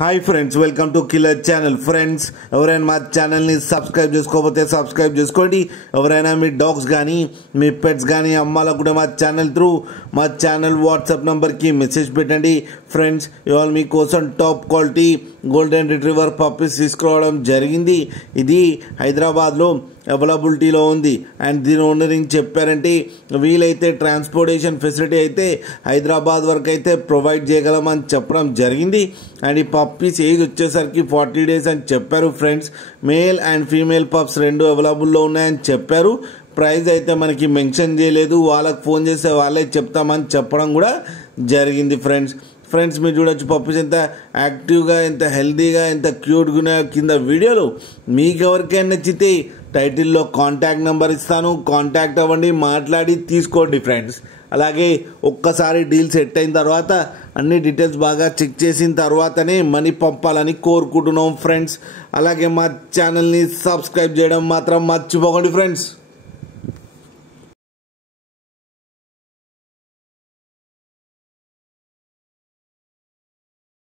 Hi friends, welcome to killer channel. Friends, ఎవరైనా మా ఛానల్ని సబ్స్క్రైబ్ చేసుకోకపోతే సబ్స్క్రైబ్ చేసుకోండి. ఎవరైనా మీ డాగ్స్ కానీ మీ పెట్స్ కానీ అమ్మాలకు కూడా మా ఛానల్ వాట్సాప్ నంబర్కి మెసేజ్ పెట్టండి. ఫ్రెండ్స్, ఇవాళ మీకోసం top quality golden retriever puppies తీసుకురావడం జరిగింది. ఇది హైదరాబాద్లో అవైలబిలిటీలో ఉంది. అండ్ దీని ఓనరింగ్ చెప్పారంటే వీలైతే ట్రాన్స్పోర్టేషన్ ఫెసిలిటీ అయితే హైదరాబాద్ వరకు అయితే ప్రొవైడ్ చేయగలమని చెప్పడం జరిగింది. అండ్ ఈ పప్పీస్ ఏజ్ వచ్చేసరికి 40 days అని చెప్పారు. Friends, male and female pups రెండు అవైలబుల్లో ఉన్నాయని చెప్పారు. ప్రైస్ అయితే మనకి మెన్షన్ చేయలేదు. వాళ్ళకి ఫోన్ చేస్తే వాళ్ళే చెప్తామని చెప్పడం కూడా జరిగింది. ఫ్రెండ్స్ మీరు చూడొచ్చు పప్పీస్ ఎంత యాక్టివ్గా, ఎంత హెల్తీగా, ఎంత క్యూట్గా ఉన్నాయో. కింద వీడియోలో మీకు ఎవరికైనా నచ్చితే టైటిల్లో కాంటాక్ట్ నెంబర్ ఇస్తాను, కాంటాక్ట్ అవ్వండి, మాట్లాడి తీసుకోండి. ఫ్రెండ్స్, అలాగే ఒక్కసారి డీల్ సెట్ అయిన తర్వాత అన్ని డీటెయిల్స్ బాగా చెక్ చేసిన తర్వాతనే మనీ పంపాలని కోరుకుంటున్నాం. ఫ్రెండ్స్, అలాగే మా ఛానల్ని సబ్స్క్రైబ్ చేయడం మాత్రం మర్చిపోకండి. ఫ్రెండ్స్.